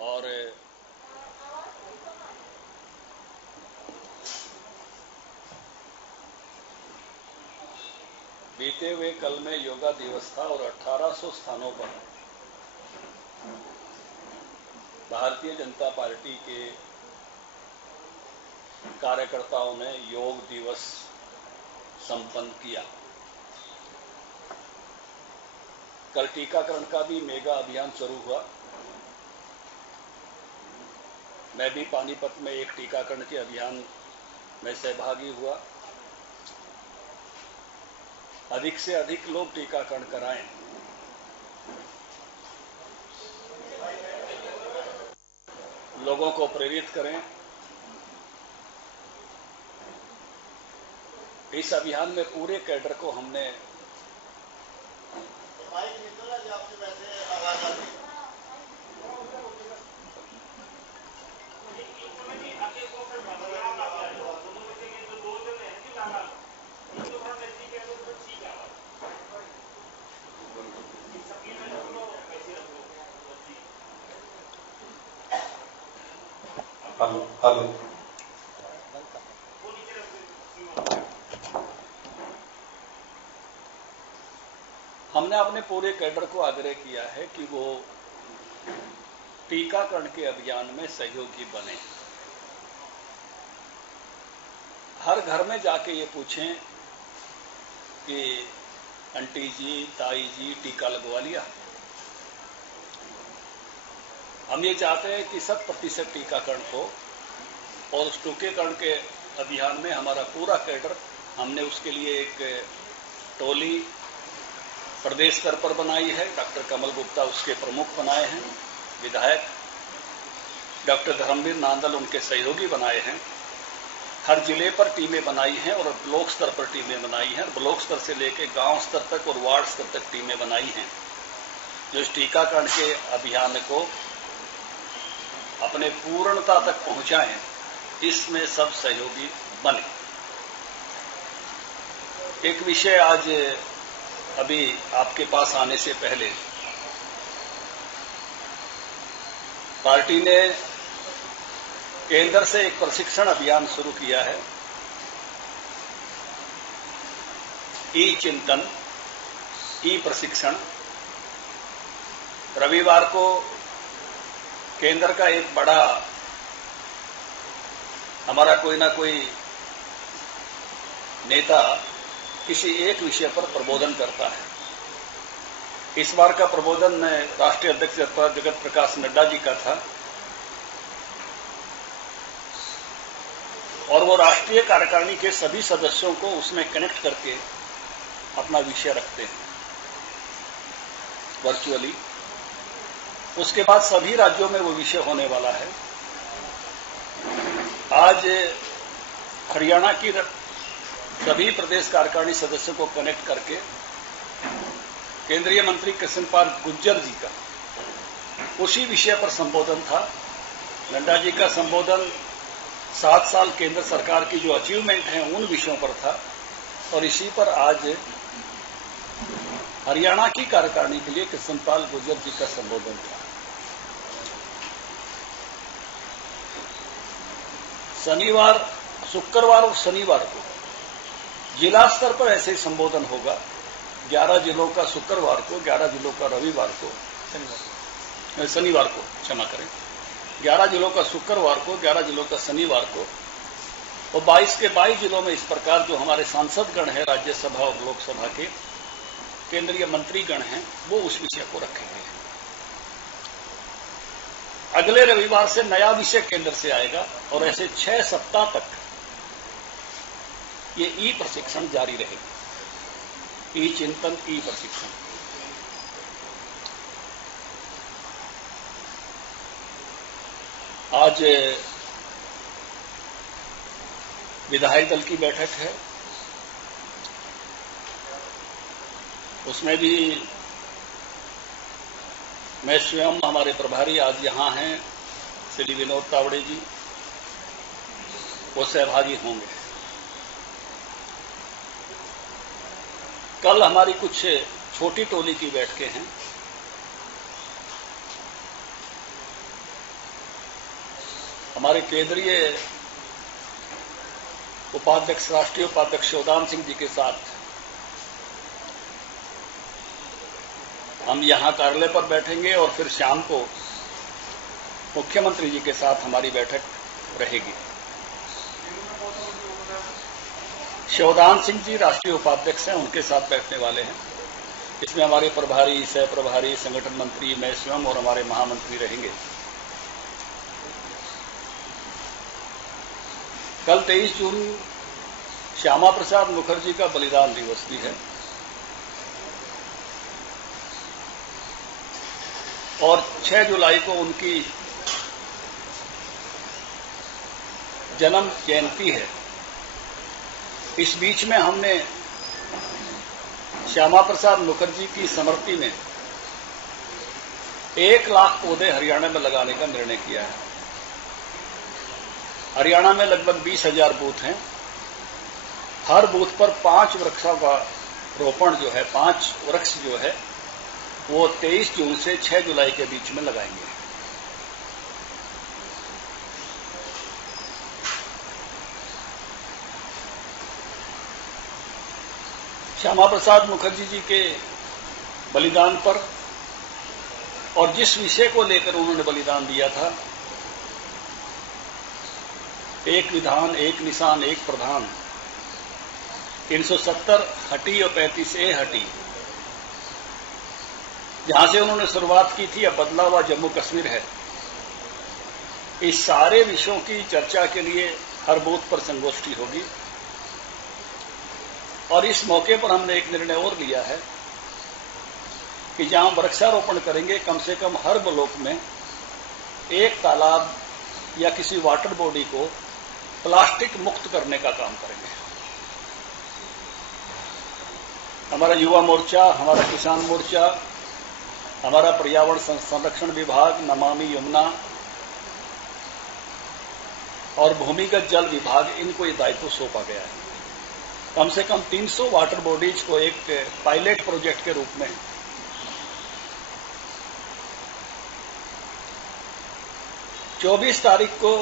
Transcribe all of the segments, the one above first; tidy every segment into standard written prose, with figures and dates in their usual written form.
और बीते हुए कल में योगा दिवस था और 1800 स्थानों पर भारतीय जनता पार्टी के कार्यकर्ताओं ने योग दिवस संपन्न किया। कल टीकाकरण का भी मेगा अभियान शुरू हुआ। मैं भी पानीपत में एक टीकाकरण के अभियान में सहभागी हुआ। अधिक से अधिक लोग टीकाकरण कराएं। लोगों को प्रेरित करें। इस अभियान में पूरे कैडर को हमने हेलो हमने अपने पूरे कैडर को आग्रह किया है कि वो टीकाकरण के अभियान में सहयोगी बने। हर घर में जाके ये पूछें कि आंटी जी, ताई जी, टीका लगवा लिया। हम ये चाहते हैं कि 100% टीकाकरण हो और उस टीकाकरण के अभियान में हमारा पूरा कैडर, हमने उसके लिए एक टोली प्रदेश स्तर पर बनाई है। डॉक्टर कमल गुप्ता उसके प्रमुख बनाए हैं। विधायक डॉक्टर धर्मवीर नांदल उनके सहयोगी बनाए हैं। हर जिले पर टीमें बनाई हैं और ब्लॉक स्तर पर टीमें बनाई हैं। ब्लॉक स्तर से लेकर गांव स्तर तक और वार्ड स्तर तक टीमें बनाई हैं, जो इस टीकाकरण के अभियान को अपने पूर्णता तक पहुंचाएं। इसमें सब सहयोगी बने। एक विषय आज अभी आपके पास आने से पहले पार्टी ने केंद्र से एक प्रशिक्षण अभियान शुरू किया है। ई चिंतन, ई प्रशिक्षण। रविवार को केंद्र का एक बड़ा हमारा कोई ना कोई नेता किसी एक विषय पर प्रबोधन करता है। इस बार का प्रबोधन राष्ट्रीय अध्यक्ष जगत प्रकाश नड्डा जी का था और वो राष्ट्रीय कार्यकारिणी के सभी सदस्यों को उसमें कनेक्ट करके अपना विषय रखते हैं वर्चुअली। उसके बाद सभी राज्यों में वो विषय होने वाला है। आज हरियाणा की सभी प्रदेश कार्यकारिणी सदस्यों को कनेक्ट करके केंद्रीय मंत्री कृष्णपाल गुर्जर जी का उसी विषय पर संबोधन था। नड्डा जी का संबोधन 7 साल केंद्र सरकार की जो अचीवमेंट हैं उन विषयों पर था और इसी पर आज हरियाणा की कार्यकारिणी के लिए कृष्णपाल गुर्जर जी का संबोधन था। शुक्रवार और शनिवार को जिला स्तर पर ऐसे ही संबोधन होगा। 11 जिलों का शुक्रवार को, 11 जिलों का रविवार को, शनिवार को क्षमा करें, 11 जिलों का शुक्रवार को, 11 जिलों का शनिवार को और 22 के 22 जिलों में इस प्रकार जो हमारे सांसदगण हैं, राज्यसभा और लोकसभा के केंद्रीय मंत्रीगण हैं, वो उस विषय को रखेंगे। अगले रविवार से नया विषय केंद्र से आएगा और ऐसे 6 सप्ताह तक ये ई प्रशिक्षण जारी रहेगा। ई चिंतन, ई प्रशिक्षण। आज विधायक दल की बैठक है, उसमें भी मैं स्वयं, हमारे प्रभारी आज यहां हैं श्री विनोद तावड़े जी, वो सहभागी होंगे। कल हमारी कुछ छोटी टोली की बैठकें हैं। हमारे केंद्रीय उपाध्यक्ष, राष्ट्रीय उपाध्यक्ष शिवदान सिंह जी के साथ हम यहां कार्यालय पर बैठेंगे और फिर शाम को मुख्यमंत्री जी के साथ हमारी बैठक रहेगी। शिवदान सिंह जी राष्ट्रीय उपाध्यक्ष हैं, उनके साथ बैठने वाले हैं। इसमें हमारे प्रभारी, सह प्रभारी, संगठन मंत्री, मैं स्वयं और हमारे महामंत्री रहेंगे। कल 23 जून श्यामा प्रसाद मुखर्जी का बलिदान दिवस भी है और 6 जुलाई को उनकी जन्म जयंती है। इस बीच में हमने श्यामा प्रसाद मुखर्जी की स्मृति में 1 लाख पौधे हरियाणा में लगाने का निर्णय किया है। हरियाणा में लगभग 20,000 बूथ हैं। हर बूथ पर 5 वृक्षों का रोपण जो है, 5 वृक्ष जो है वो 23 जून से 6 जुलाई के बीच में लगाएंगे। श्यामा प्रसाद मुखर्जी जी के बलिदान पर और जिस विषय को लेकर उन्होंने बलिदान दिया था, एक विधान, एक निशान, एक प्रधान, 370 हटी और 35A हटी, जहां से उन्होंने शुरुआत की थी, अब बदला हुआ जम्मू कश्मीर है। इस सारे विषयों की चर्चा के लिए हर बूथ पर संगोष्ठी होगी और इस मौके पर हमने एक निर्णय और लिया है कि जहां वृक्षारोपण करेंगे, कम से कम हर ब्लॉक में एक तालाब या किसी वाटर बॉडी को प्लास्टिक मुक्त करने का काम करेंगे। हमारा युवा मोर्चा, हमारा किसान मोर्चा, हमारा पर्यावरण संरक्षण विभाग, नमामि यमुना और भूमिगत जल विभाग, इनको ये दायित्व सौंपा गया है। कम से कम 300 वाटर बॉडीज को एक पायलट प्रोजेक्ट के रूप में 24 तारीख को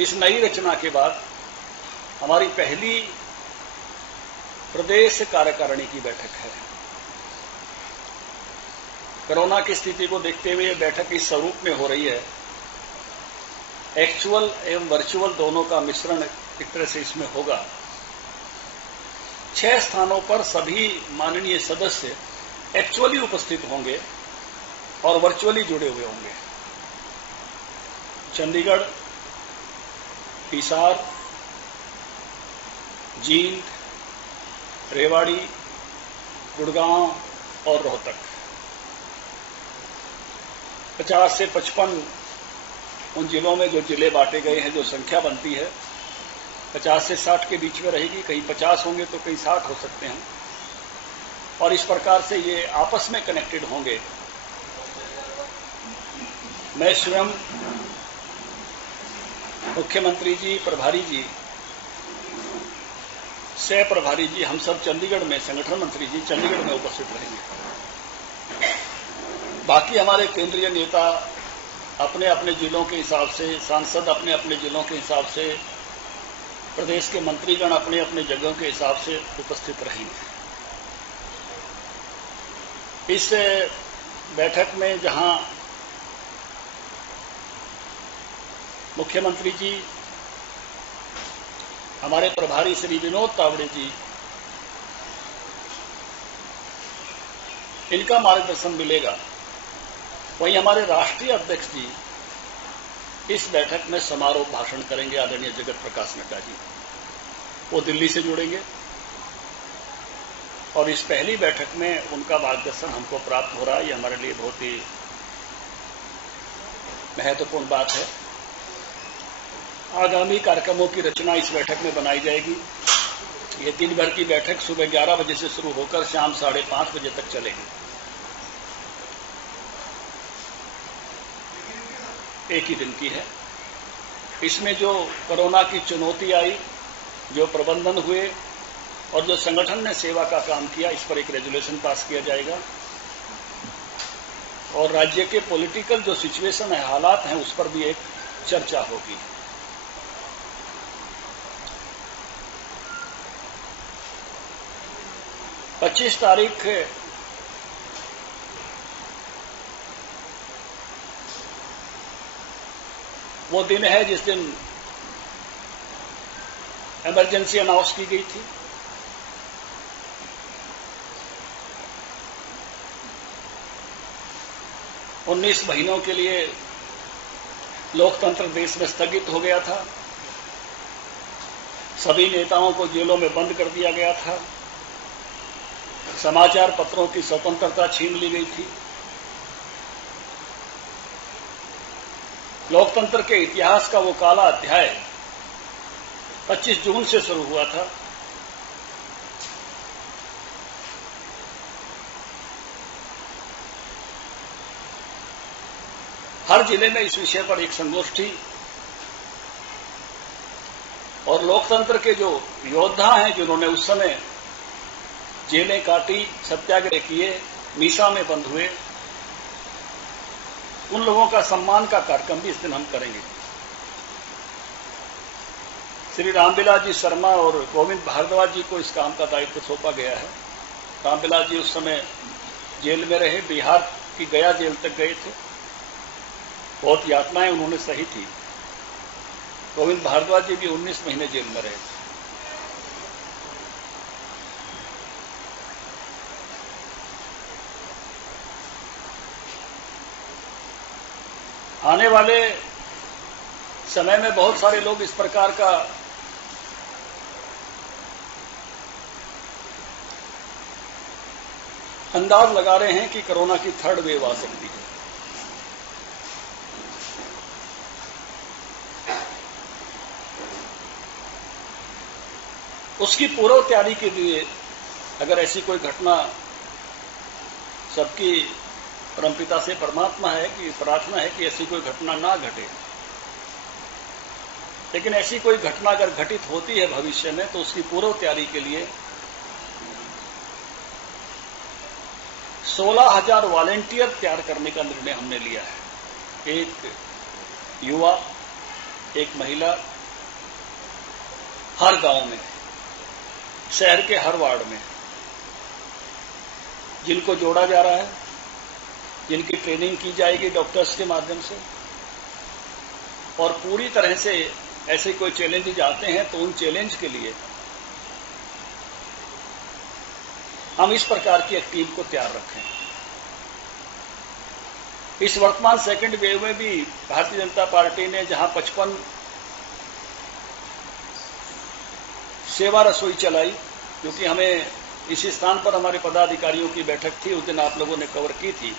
इस नई रचना के बाद हमारी पहली प्रदेश कार्यकारिणी की बैठक है। कोरोना की स्थिति को देखते हुए बैठक इस स्वरूप में हो रही है। एक्चुअल एवं वर्चुअल दोनों का मिश्रण एक तरह से इसमें होगा। 6 स्थानों पर सभी माननीय सदस्य एक्चुअली उपस्थित होंगे और वर्चुअली जुड़े हुए होंगे। चंडीगढ़, हिसार, जींद, रेवाड़ी, गुड़गांव और रोहतक, 50 से 55 उन जिलों में जो जिले बांटे गए हैं, जो संख्या बनती है 50 से 60 के बीच में रहेगी। कहीं 50 होंगे तो कहीं 60 हो सकते हैं और इस प्रकार से ये आपस में कनेक्टेड होंगे। मैं स्वयं, मुख्यमंत्री जी, प्रभारी जी, सह प्रभारी जी, हम सब चंडीगढ़ में, संगठन मंत्री जी चंडीगढ़ में उपस्थित रहेंगे। बाकी हमारे केंद्रीय नेता अपने अपने जिलों के हिसाब से, सांसद अपने अपने जिलों के हिसाब से, प्रदेश के मंत्रीगण अपने अपने जगहों के हिसाब से उपस्थित रहेंगे। इस बैठक में जहां मुख्यमंत्री जी, हमारे प्रभारी श्री विनोद तावड़े जी, इनका मार्गदर्शन मिलेगा, वहीं हमारे राष्ट्रीय अध्यक्ष जी इस बैठक में समारोह भाषण करेंगे। आदरणीय जगत प्रकाश नड्डा जी, वो दिल्ली से जुड़ेंगे और इस पहली बैठक में उनका मार्गदर्शन हमको प्राप्त हो रहा है। ये हमारे लिए बहुत ही महत्वपूर्ण बात है। आगामी कार्यक्रमों की रचना इस बैठक में बनाई जाएगी। ये दिन भर की बैठक सुबह 11 बजे से शुरू होकर शाम 5:30 बजे तक चलेगी। एक ही दिन की है। इसमें जो कोरोना की चुनौती आई, जो प्रबंधन हुए और जो संगठन ने सेवा का काम किया, इस पर एक रेजोल्यूशन पास किया जाएगा और राज्य के पॉलिटिकल जो सिचुएशन है, हालात हैं, उस पर भी एक चर्चा होगी। पच्चीस तारीख वो दिन है जिस दिन इमरजेंसी अनाउंस की गई थी। उन्नीस महीनों के लिए लोकतंत्र देश में स्थगित हो गया था। सभी नेताओं को जेलों में बंद कर दिया गया था। समाचार पत्रों की स्वतंत्रता छीन ली गई थी। लोकतंत्र के इतिहास का वो काला अध्याय 25 जून से शुरू हुआ था। हर जिले में इस विषय पर एक संगोष्ठी और लोकतंत्र के जो योद्धा हैं, जिन्होंने उस समय जेलें काटी, सत्याग्रह किए, मीसा में बंद हुए, उन लोगों का सम्मान का कार्यक्रम भी इस दिन हम करेंगे। श्री रामविलास जी शर्मा और गोविंद भारद्वाज जी को इस काम का दायित्व सौंपा गया है। रामविलास जी उस समय जेल में रहे, बिहार की गया जेल तक गए थे। बहुत यातनाएं उन्होंने सही थी। गोविंद भारद्वाज जी भी 19 महीने जेल में रहे थे। आने वाले समय में बहुत सारे लोग इस प्रकार का अंदाज लगा रहे हैं कि कोरोना की थर्ड वेव आ सकती है। उसकी पूर्व तैयारी के लिए अगर ऐसी कोई घटना, सबकी परमपिता से परमात्मा है कि प्रार्थना है कि ऐसी कोई घटना ना घटे, लेकिन ऐसी कोई घटना अगर घटित होती है भविष्य में, तो उसकी पूर्व तैयारी के लिए 16,000 वॉलेंटियर तैयार करने का निर्णय हमने लिया है। एक युवा, एक महिला, हर गांव में, शहर के हर वार्ड में, जिनको जोड़ा जा रहा है, जिनकी ट्रेनिंग की जाएगी डॉक्टर्स के माध्यम से, और पूरी तरह से ऐसे कोई चैलेंजेज आते हैं तो उन चैलेंज के लिए हम इस प्रकार की एक टीम को तैयार रखें। इस वर्तमान सेकंड वेव में भी भारतीय जनता पार्टी ने जहां 55 सेवा रसोई चलाई, क्योंकि हमें इसी स्थान पर हमारे पदाधिकारियों की बैठक थी, उस दिन आप लोगों ने कवर की थी,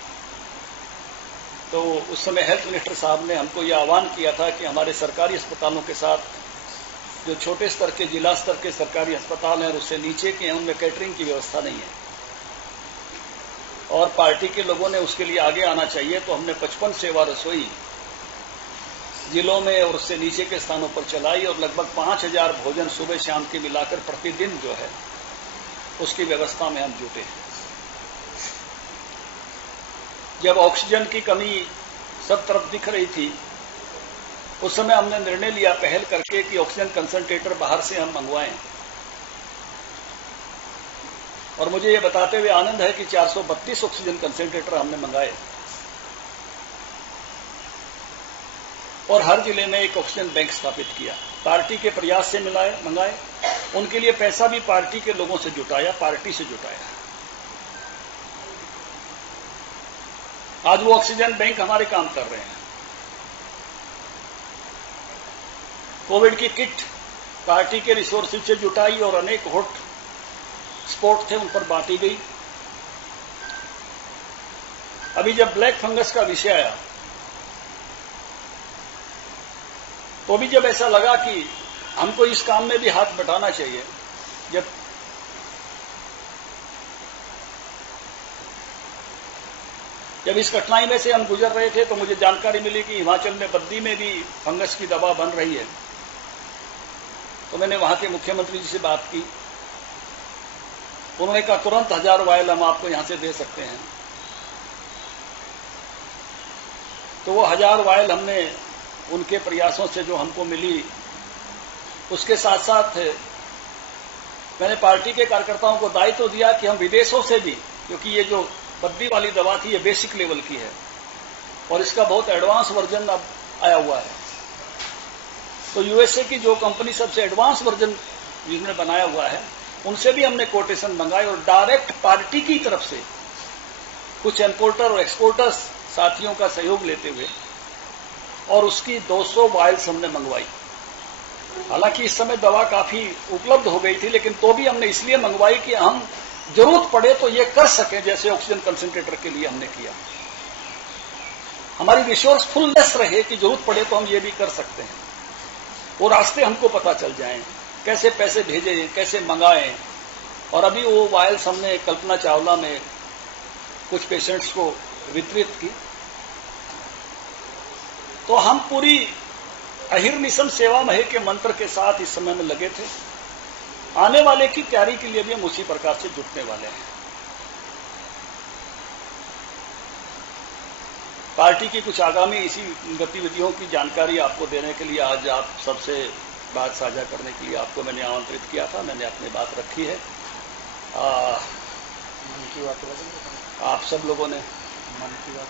तो उस समय हेल्थ मिनिस्टर साहब ने हमको यह आह्वान किया था कि हमारे सरकारी अस्पतालों के साथ जो छोटे स्तर के, जिला स्तर के सरकारी अस्पताल हैं और उससे नीचे के हैं, उनमें कैटरिंग की व्यवस्था नहीं है और पार्टी के लोगों ने उसके लिए आगे आना चाहिए। तो हमने 55 सेवा रसोई जिलों में और उससे नीचे के स्थानों पर चलाई और लगभग 5,000 भोजन सुबह शाम के मिलाकर प्रतिदिन जो है उसकी व्यवस्था में हम जुटे हैं। जब ऑक्सीजन की कमी सब तरफ दिख रही थी, उस समय हमने निर्णय लिया पहल करके कि ऑक्सीजन कंसंट्रेटर बाहर से हम मंगवाएं, और मुझे ये बताते हुए आनंद है कि 432 ऑक्सीजन कंसंट्रेटर हमने मंगाए और हर जिले में एक ऑक्सीजन बैंक स्थापित किया। पार्टी के प्रयास से मंगाए, उनके लिए पैसा भी पार्टी के लोगों से जुटाया, पार्टी से जुटाया। आज वो ऑक्सीजन बैंक हमारे काम कर रहे हैं। कोविड की किट पार्टी के रिसोर्सेज से जुटाई और अनेक हॉट स्पॉट थे उन पर बांटी गई। अभी जब ब्लैक फंगस का विषय आया, तो भी जब ऐसा लगा कि हमको इस काम में भी हाथ बटाना चाहिए, जब इस कठिनाई में से हम गुजर रहे थे, तो मुझे जानकारी मिली कि हिमाचल में बद्दी में भी फंगस की दवा बन रही है। तो मैंने वहां के मुख्यमंत्री जी से बात की। उन्होंने कहा तुरंत 1000 वायल हम आपको यहां से दे सकते हैं। तो वो 1000 वायल हमने उनके प्रयासों से जो हमको मिली, उसके साथ साथ मैंने पार्टी के कार्यकर्ताओं को दायित्व दिया कि हम विदेशों से भी, क्योंकि ये जो बद्दी वाली दवा थी ये बेसिक लेवल की है और इसका बहुत एडवांस वर्जन अब आया हुआ है, तो यूएसए की जो कंपनी सबसे एडवांस वर्जन जिन्होंने बनाया हुआ है उनसे भी हमने कोटेशन मंगाए और डायरेक्ट पार्टी की तरफ से कुछ इंपोर्टर और एक्सपोर्टर्स साथियों का सहयोग लेते हुए और उसकी 200 वायल्स हमने मंगवाई। हालांकि इस समय दवा काफी उपलब्ध हो गई थी, लेकिन तो भी हमने इसलिए मंगवाई कि हम जरूरत पड़े तो ये कर सकें, जैसे ऑक्सीजन कंसंट्रेटर के लिए हमने किया। हमारी रिसोर्सफुलनेस रहे कि जरूरत पड़े तो हम ये भी कर सकते हैं, वो रास्ते हमको पता चल जाएं, कैसे पैसे भेजें, कैसे मंगाएं। और अभी वो वायल्स हमने कल्पना चावला में कुछ पेशेंट्स को वितरित की। तो हम पूरी अहिर्निशम सेवा महे के मंत्र के साथ इस समय में लगे थे। आने वाले की तैयारी के लिए भी हम उसी प्रकार से जुटने वाले हैं। पार्टी की कुछ आगामी इसी गतिविधियों की जानकारी आपको देने के लिए आज आप सबसे बात साझा करने के लिए आपको मैंने आमंत्रित किया था। मैंने अपनी बात रखी है। आप सब लोगों ने मन की बात,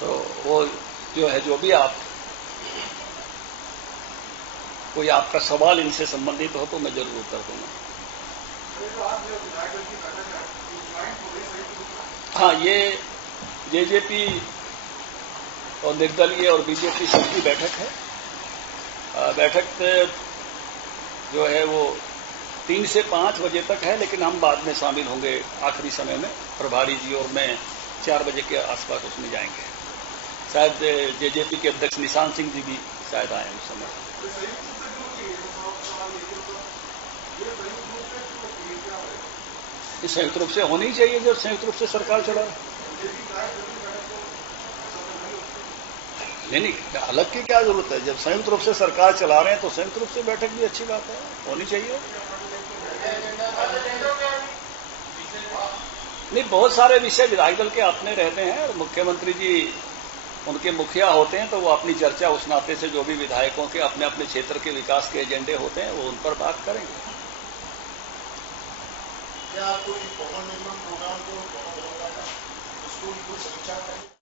तो वो जो है, जो भी आप कोई आपका सवाल इनसे संबंधित हो तो मैं जरूर उत्तर दूंगा। हाँ, ये जेजेपी और निर्दलीय और बीजेपी सबकी बैठक है। बैठक जो है वो 3 से 5 बजे तक है, लेकिन हम बाद में शामिल होंगे आखिरी समय में। प्रभारी जी और मैं 4 बजे के आसपास उसमें जाएंगे। शायद जेजेपी के अध्यक्ष निशांत सिंह जी भी शायद आए उस समय। ये संयुक्त रूप से होनी चाहिए जब संयुक्त रूप से सरकार चला। नहीं, अलग की क्या जरूरत है? जब संयुक्त रूप से सरकार चला रहे हैं तो संयुक्त रूप से बैठक भी अच्छी बात है, होनी चाहिए। नहीं, बहुत सारे विषय विधायक दल के अपने रहते हैं। मुख्यमंत्री जी उनके मुखिया होते हैं, तो वो अपनी चर्चा उस नाते से जो भी विधायकों के अपने अपने क्षेत्र के विकास के एजेंडे होते हैं वो उन पर बात करेंगे। क्या कोई भवन निर्माण प्रोग्राम को उसको समीक्षा करें?